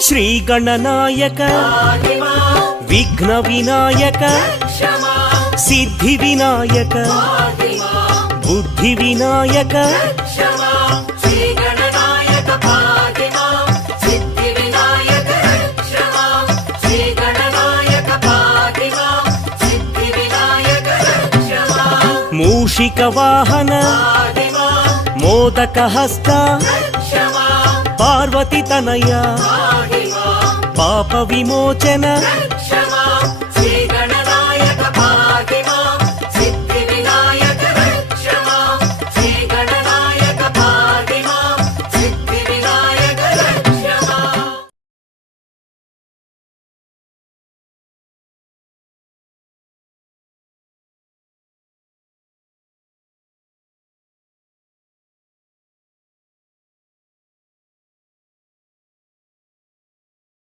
శ్రీ గణనాయక విఘ్న వినాయక సిద్ధి వినాయక బుద్ధి వినాయక మూషిక వాహన మోదక హస్త పార్వతి తనయ పాప విమోచన